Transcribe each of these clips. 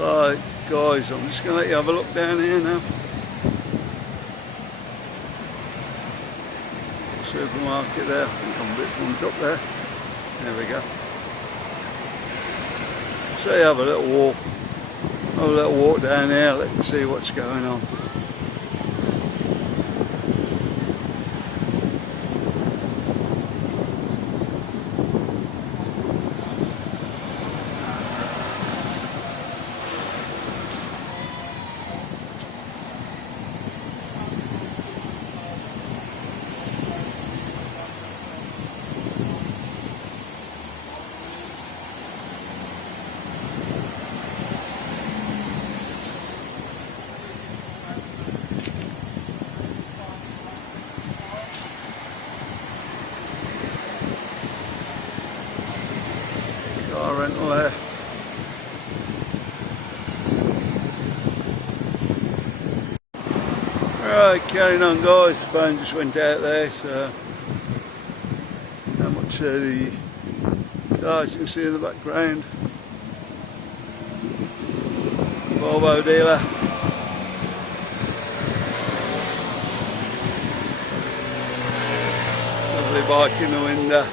Right guys, I'm just going to let you have a look down here now. Supermarket there, I think I'm a bit bumped up there. There we go. So you have a little walk down here, let you see what's going on. Car rental there. Right, carrying on guys, the phone just went out there, so not much the cars you can see in the background. Volvo dealer. Lovely bike in the window.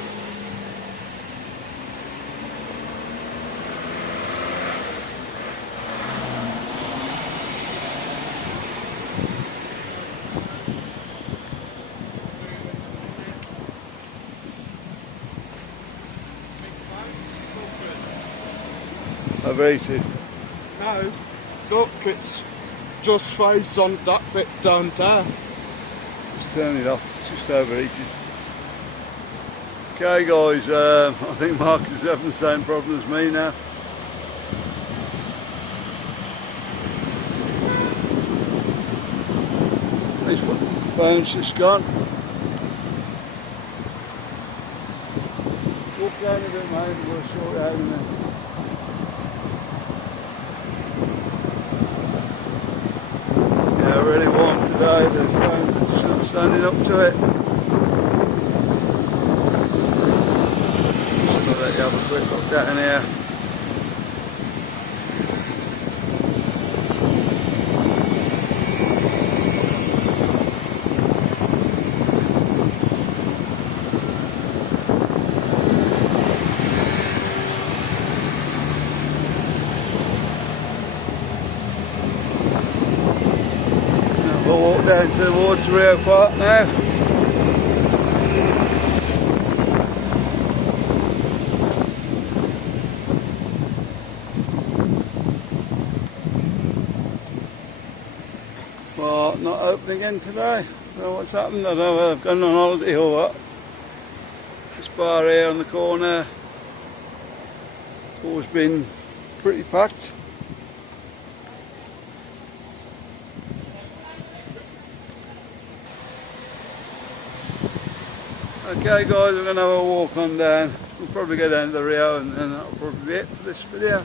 I've rated. No, look, it's just face on that bit down there. Just turn it off, it's just overheated. Okay guys, I think Mark is having the same problem as me now. His phone's just gone. Walk down a bit mate and we'll sort it out in a minute. Yeah, really warm today, the phone's just standing up to it. Just going to let you have a quick look down here. We'll walk down towards Rio Park now. Well, not open again today. I don't know what's happened. I don't know whether I've gone on holiday or what. This bar here on the corner, it's always been pretty packed. Okay guys, we're going to have a walk on down. We'll probably go down to the Rio and then that'll probably be it for this video.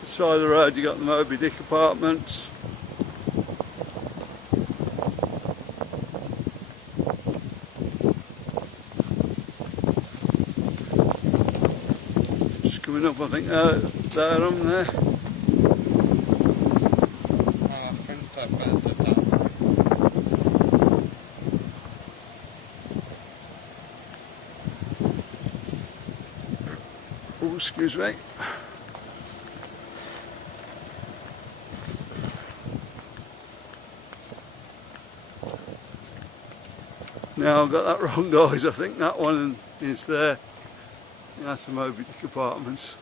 This side of the road you got the Moby Dick apartments. Coming up, I think, there on there. I think I better that. Oh, excuse me. Now I've got that wrong guys, I think that one is there. That's the Moby Dick apartments.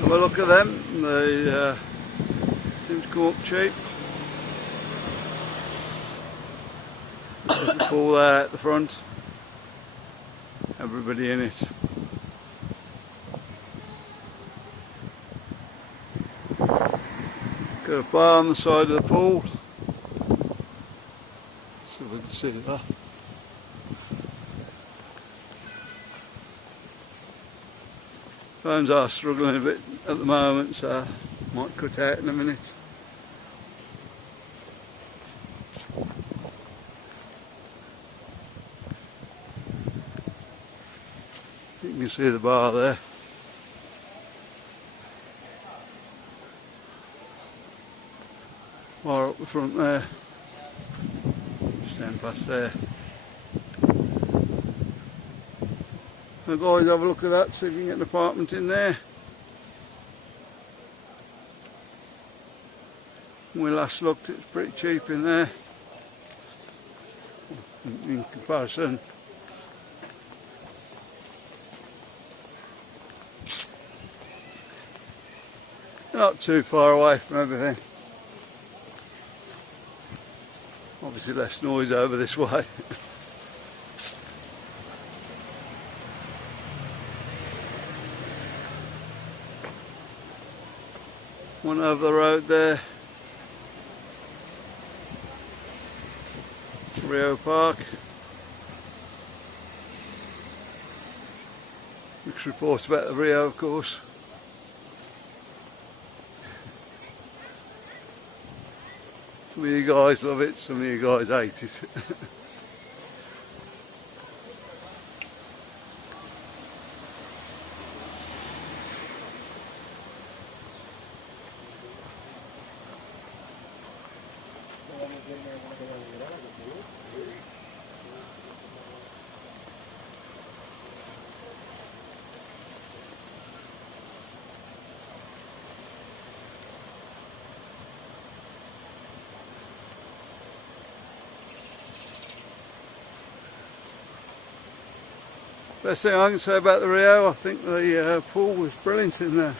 Have a look at them. They seem to come up cheap. There's the pool there at the front. everybody in it. Got a bar on the side of the pool, so we can see that. Phones are struggling a bit at the moment, so might cut out in a minute. You can see the bar there. Bar up the front there, just down past there. Now guys, have a look at that, see if you can get an apartment in there. When we last looked, it's pretty cheap in there in comparison. Not too far away from everything. Obviously less noise over this way. One over the road there, Rio Park. Mixed reports about the Rio, of course. Some of you guys love it, some of you guys hate it. Best thing I can say about the Rio, I think the pool was brilliant in there.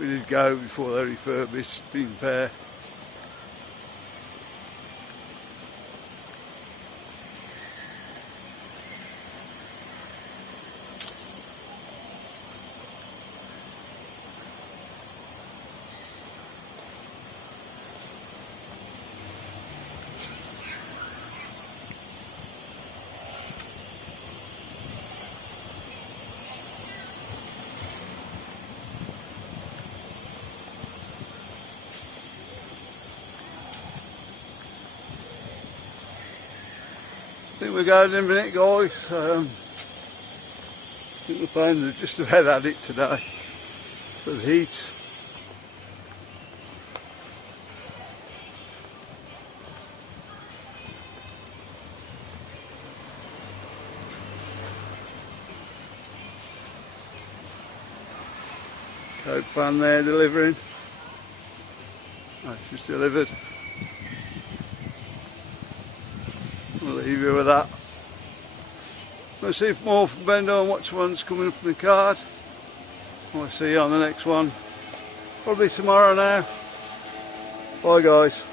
We did go before they refurbished, being fair. I think we're going in a minute, guys. I think the phones have just about had it today for the heat. Coke fan there delivering. That's just delivered. We'll leave you with that. We'll see more from Benidorm, watch one's coming up in the card. We'll see you on the next one. Probably tomorrow now. Bye guys.